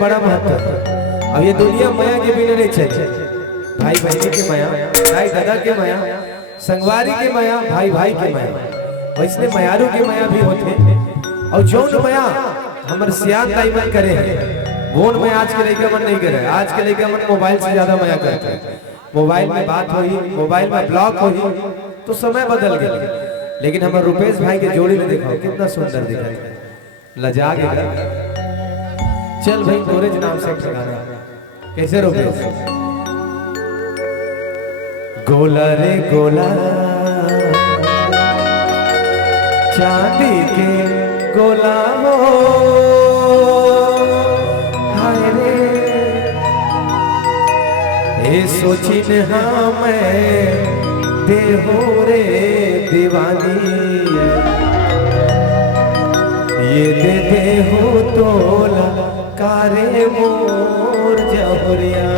बड़ा महत्व है। अब ये दुनिया माया के बिना नहीं चलती। भाई बहनी के माया, दाई दादा के माया, संगवारी के माया, भाई भाई के माया, वैसने मायारू के माया भी होते। और जौन माया हमारे सियान दाई मन करे हैं वो में आज के लड़का मन नहीं करे। आज के लड़का मन मोबाइल से ज्यादा माया करते हैं। मोबाइल में बात हुई, मोबाइल में ब्लॉक हुई तो समय बदल गया। लेकिन हमारे रुपेश भाई के जोड़ी में देखो कितना सुंदर दिखा है, लजा गया। चल भाई गोरेज नाम से ठिकाना कैसे रुपेश? गोला रे गोला चांदी के गोला हो, हाय रे ए सोची ने हाँ मैं देहो रे दीवानी, ये दे हो तोला कारे मोर जहरिया,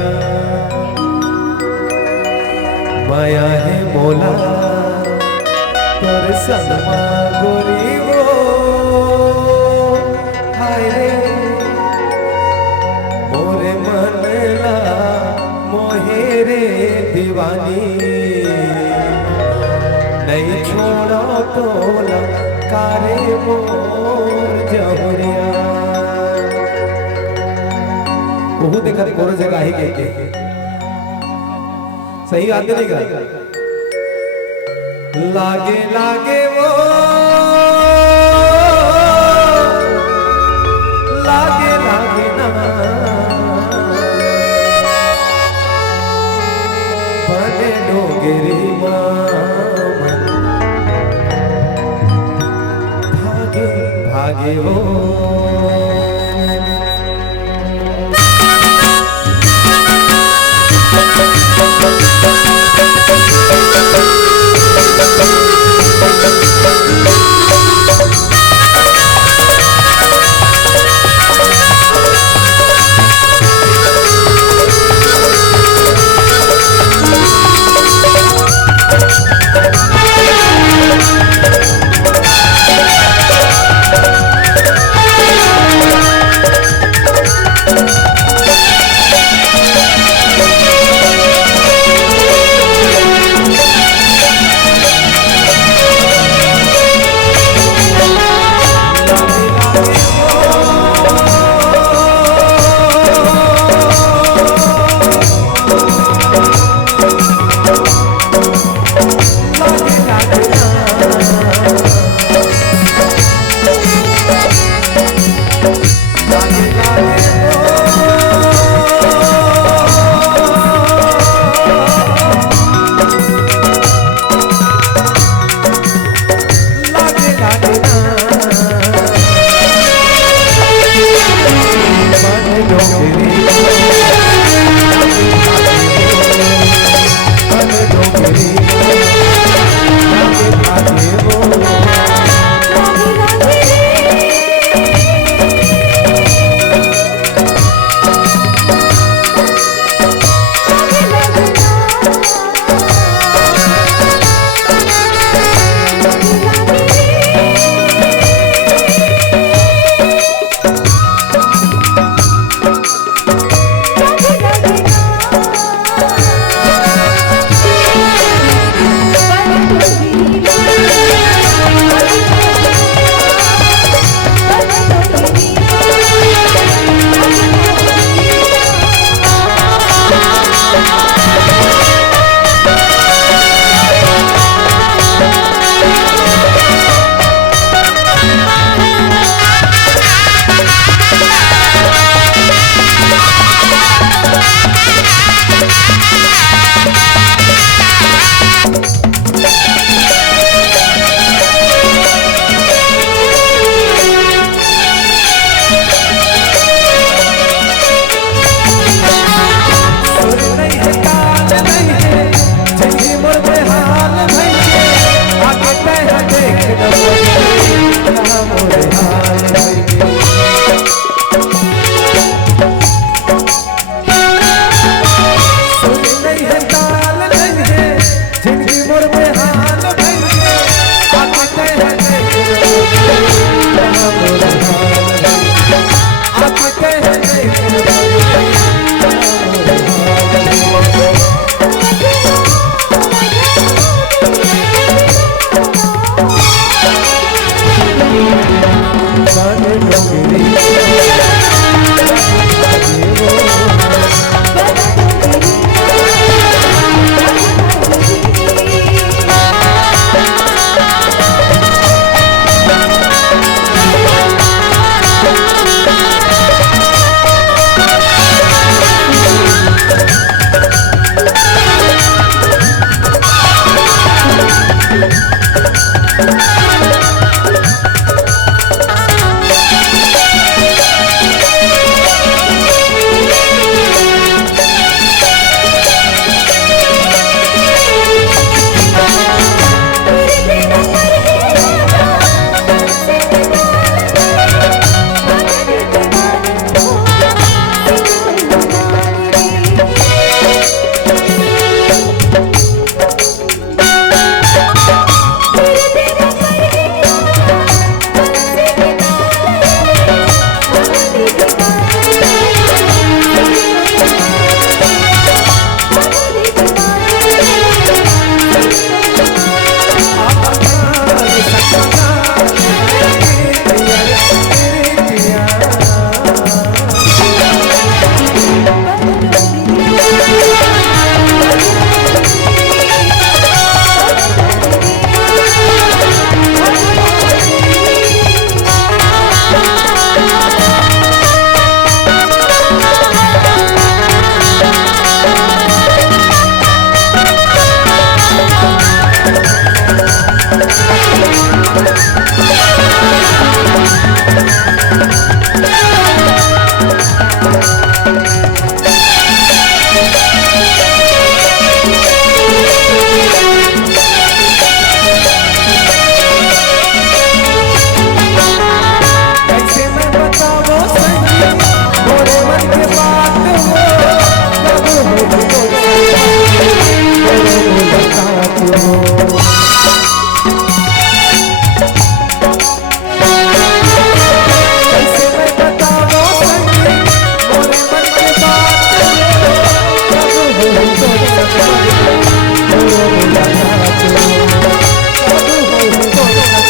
माया है मोला तोर सनमा गोरी वो, हाय रे मोरे मनला मोहे रे दीवानी, नहीं छोड़ा तोला कारे मोर जहरिया। वो देखा कोनो जगह ही के सही आते नहीं गा। लागे लागे वो लागे लागे ना बने डोगरी भागे भागे वो कैसे मैं बताऊं सही मोरे मन की बात कब हो तो सकती हो मुलाकात कब हो तो सकती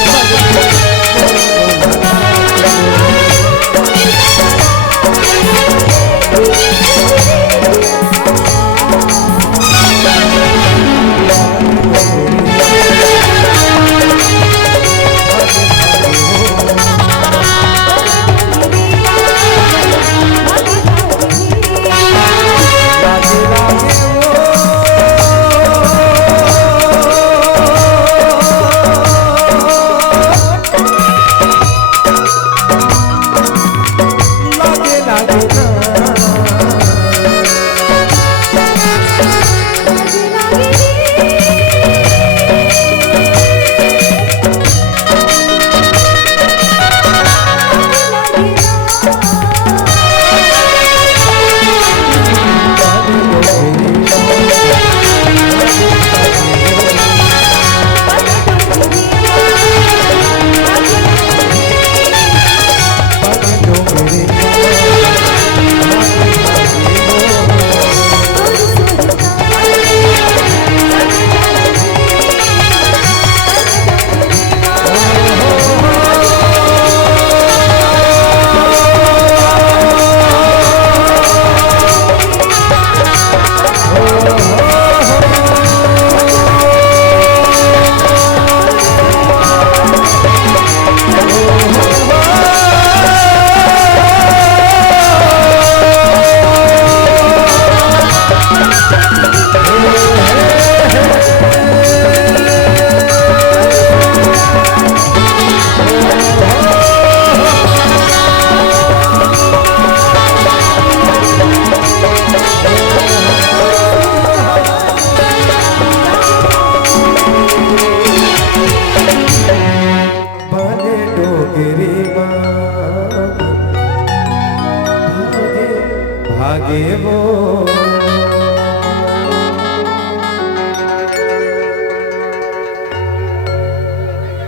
भागे वो